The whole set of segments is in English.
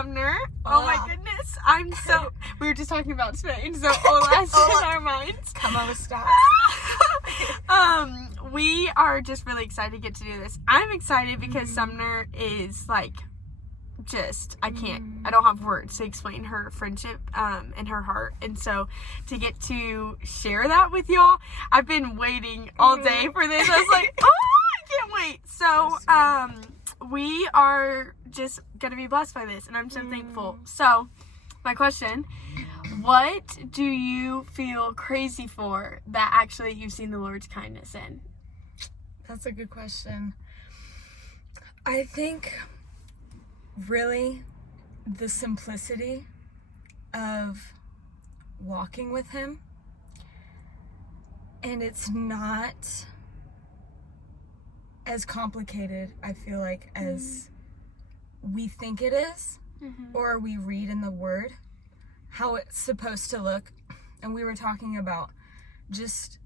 Sumner. Oh my goodness. We were just talking about Spain, so Ola's in our minds. Come on, stop. We are just really excited to get to do this. I'm excited because Sumner is like, I don't have words to explain her friendship and her heart. And so to get to share that with y'all, I've been waiting all day for this. I was like, oh, I can't wait. So we are just going to be blessed by this, and I'm so thankful. So my question, what do you feel crazy for that actually you've seen the Lord's kindness in? That's a good question. I think really the simplicity of walking with him, and it's not as complicated, I feel like, as we think it is, or we read in the Word how it's supposed to look. And we were talking about just,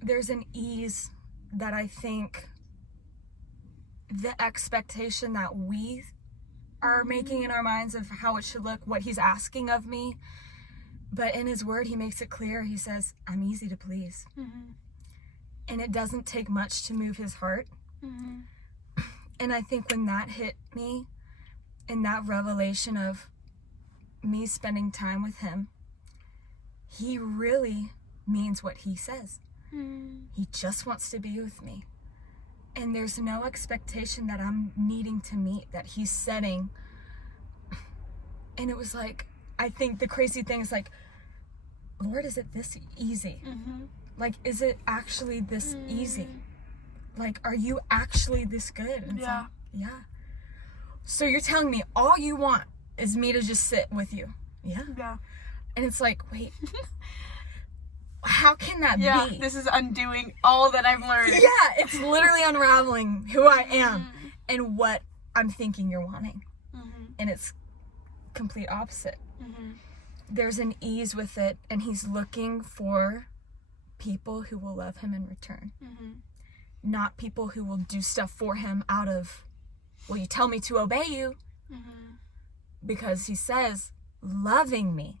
there's an ease that I think the expectation that we are making in our minds of how it should look, what he's asking of me. But in his word, he makes it clear. He says, I'm easy to please. And it doesn't take much to move his heart. And I think when that hit me, in that revelation of me spending time with him, he really means what he says. He just wants to be with me. And there's no expectation that I'm needing to meet, that he's setting. And it was like, I think the crazy thing is like, Lord, is it this easy? Like, is it actually this easy? Like, are you actually this good? And Yeah. like, yeah. So you're telling me all you want is me to just sit with you? Yeah. And it's like, wait, how can that be? This is undoing all that I've learned. Yeah, it's literally unraveling who I am and what I'm thinking you're wanting. And it's complete opposite. There's an ease with it, and he's looking for people who will love him in return. Not people who will do stuff for him out of, well, you tell me to obey you. Because he says, loving me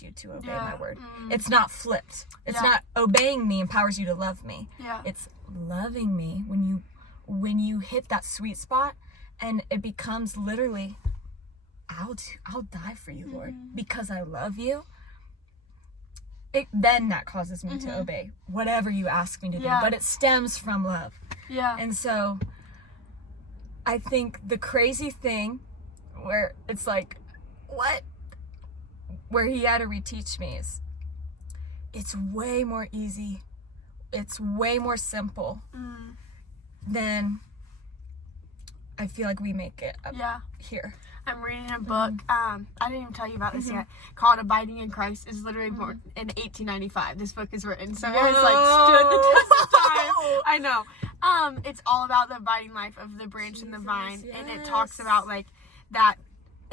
you to obey my word. It's not flipped. It's not obeying me empowers you to love me. It's loving me when you hit that sweet spot, and it becomes literally, I'll die for you, Lord, because I love you. Then that causes me to obey whatever you ask me to do, but it stems from love. And so I think the crazy thing where it's like, what? Where he had to reteach me is, it's way more easy. It's way more simple than I feel like we make it up here. I'm reading a book, I didn't even tell you about this yet, called Abiding in Christ. It's literally born in 1895. This book is written, so it has stood the test of time. I know. It's all about the abiding life of the branch and the vine, and it talks about like that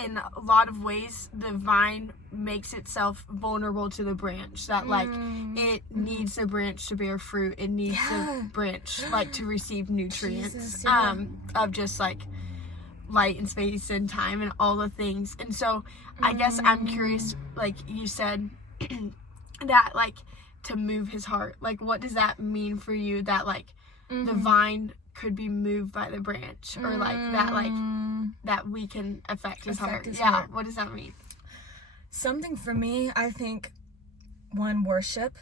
in a lot of ways the vine makes itself vulnerable to the branch, that like it needs the branch to bear fruit, it needs the branch like to receive nutrients of just like light and space and time and all the things. And so I guess I'm curious, like you said, that like to move his heart, like what does that mean for you, that like the vine could be moved by the branch, or like that we can affect his heart? What does that mean? Something for me, I think, one, worship.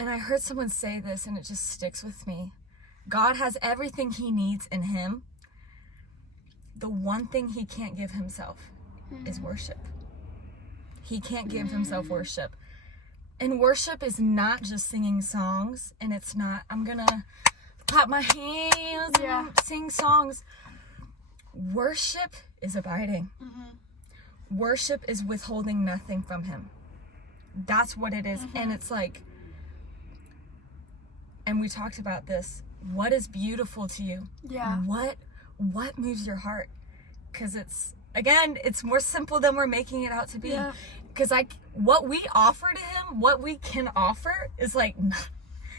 And I heard someone say this and it just sticks with me. God has everything he needs in him. The one thing he can't give himself is worship. He can't give himself worship. And worship is not just singing songs, and it's not, I'm gonna clap my hands and sing songs. Worship is abiding. Worship is withholding nothing from him. That's what it is. And it's like, and we talked about this, what is beautiful to you? What moves your heart? Because it's, again, it's more simple than we're making it out to be. Because what we offer to him, what we can offer is like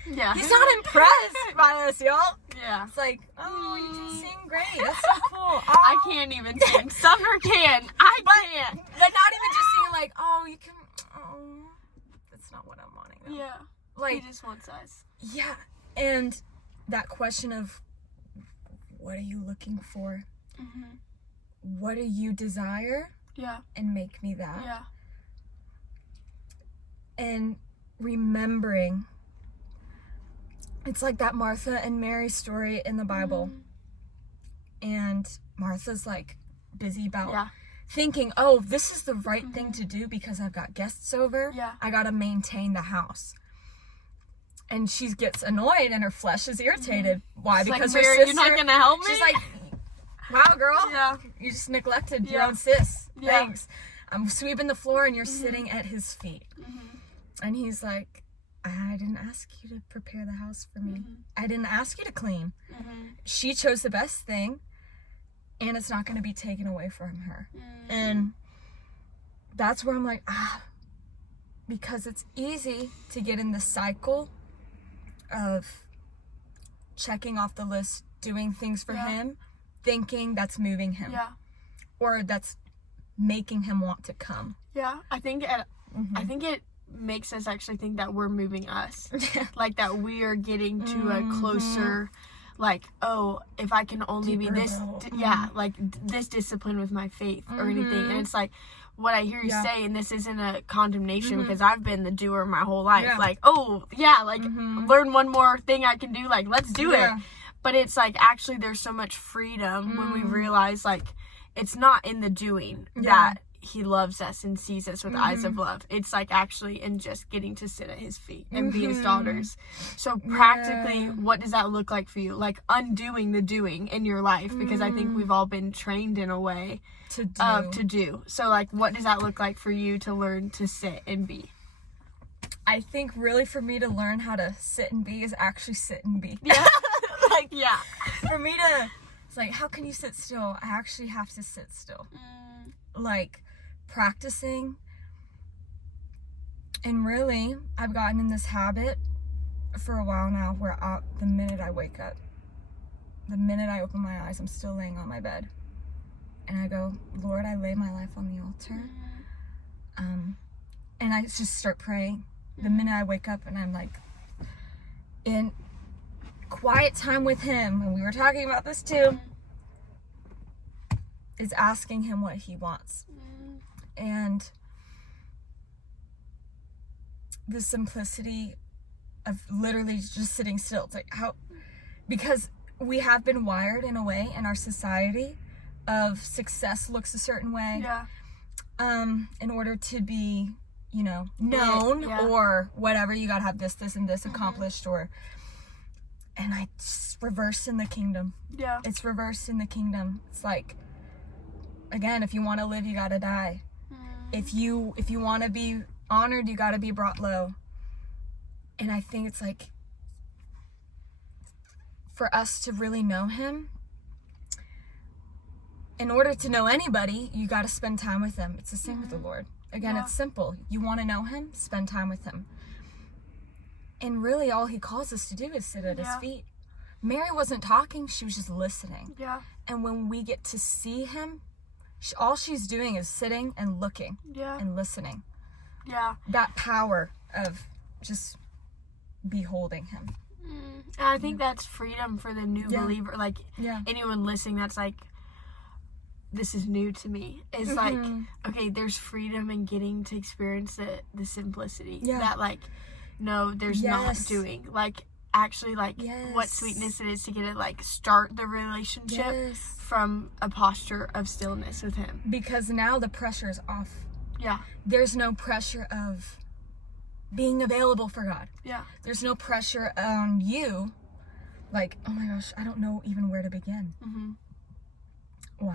Yeah. He's not impressed by us, y'all. Yeah. It's like, oh, you can sing great. That's so cool. Oh. I can't even sing. Sumner can. I can't. But not even just singing like, oh, you can. Oh, that's not what I'm wanting. Though. Yeah. Like, He just wants us. yeah, and that question of, what are you looking for? Mm-hmm. What do you desire? Yeah. And make me that. Yeah. And remembering, it's like that Martha and Mary story in the Bible. And Martha's like busy about thinking, oh, this is the right thing to do because I've got guests over. Yeah. I gotta maintain the house. And she gets annoyed and her flesh is irritated. Why? It's because like, her Mary, sister, you're not gonna help me? she's like, wow, girl, Yeah. you just neglected your own sis. Yeah. Thanks. I'm sweeping the floor and you're sitting at his feet. And he's like, I didn't ask you to prepare the house for me. I didn't ask you to clean. She chose the best thing, and it's not going to be taken away from her. And that's where I'm like, because it's easy to get in the cycle of checking off the list, doing things for him, thinking that's moving him. Yeah. Or that's making him want to come. Yeah. I think it makes us actually think that we're moving us. Like that we are getting to a closer, like, oh, if I can only Deeper be this, like this discipline with my faith or anything. And it's like, what I hear you say, and this isn't a condemnation because I've been the doer my whole life. Yeah. Like, oh, yeah, like learn one more thing I can do. Like, let's do it. But it's like, actually, there's so much freedom when we realize, like, it's not in the doing that he loves us and sees us with eyes of love. It's like actually in just getting to sit at his feet and be his daughters. So practically, what does that look like for you? Like undoing the doing in your life, because I think we've all been trained in a way to do. So like, what does that look like for you to learn to sit and be? I think really for me to learn how to sit and be is actually sit and be. Yeah. Like, yeah. For me to, it's like, how can you sit still? I actually have to sit still. Like, practicing. And really, I've gotten in this habit for a while now where the minute I wake up, the minute I open my eyes, I'm still laying on my bed. And I go, Lord, I lay my life on the altar. And I just start praying. The minute I wake up and I'm like in quiet time with him, and we were talking about this too, is asking him what he wants. And the simplicity of literally just sitting still. It's like because we have been wired in a way in our society of success looks a certain way. In order to be, known or whatever, you gotta have this and this accomplished, and I just reversed in the kingdom. It's reversed in the kingdom. It's like, again, if you want to live, you gotta die. If you want to be honored, you gotta be brought low. And I think it's like, for us to really know him, in order to know anybody, you gotta spend time with them. It's the same with the Lord. Again, it's simple. You want to know him, spend time with him. And really all he calls us to do is sit at his feet. Mary wasn't talking, she was just listening. And when we get to see him, all she's doing is sitting and looking and listening. That power of just beholding him. And I think that's freedom for the new believer. Like anyone listening that's like, this is new to me. It's like, okay, there's freedom in getting to experience the simplicity. That like, no, there's not doing. Like, actually, like, what sweetness it is to get to, like, start the relationship from a posture of stillness with him. Because now the pressure is off. There's no pressure of being available for God. There's no pressure on you. Like, oh my gosh, I don't know even where to begin. Well,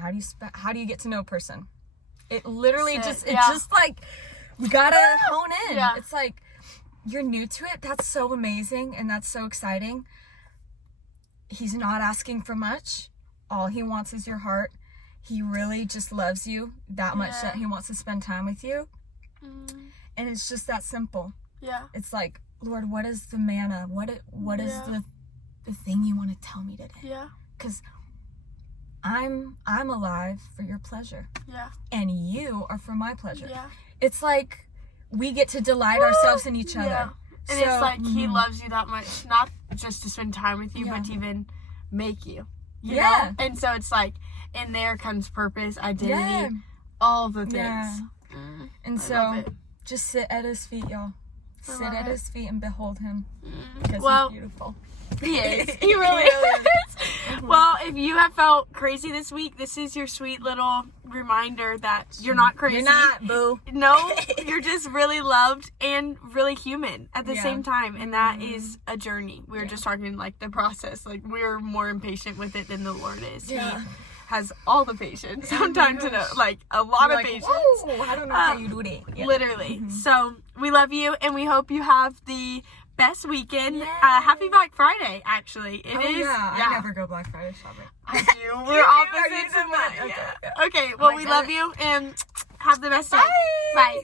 how do you get to know a person? It literally just like, we gotta hone in. It's like, you're new to it. That's so amazing and that's so exciting. He's not asking for much. All he wants is your heart. He really just loves you that much that he wants to spend time with you. And it's just that simple. It's like, Lord, what is the manna? What is the thing you want to tell me today? Yeah. Because I'm alive for your pleasure. Yeah. And you are for my pleasure. Yeah. It's like we get to delight ourselves in each other. Yeah. And it's like he loves you that much, not just to spend time with you, but to even make you. You know? And so it's like, in there comes purpose, identity, all the things. Yeah. And so, just sit at his feet, y'all. Sit at his feet and behold him. Because he's beautiful. He is. He really is. Well, if you have felt crazy this week, this is your sweet little reminder that you're not crazy. You're not, boo. No, you're just really loved and really human at the same time. And that is a journey. We were just talking like the process. Like, we're more impatient with it than the Lord is. Yeah. He has all the patience. Sometimes, like a lot of patience. Whoa, I don't know how you do that. Yeah. Literally. So, we love you, and we hope you have the best weekend. Happy Black Friday, actually. It is. Yeah. I never go Black Friday shopping. I do. We're opposites in that. Okay, well, we love you, and have the best day. Bye.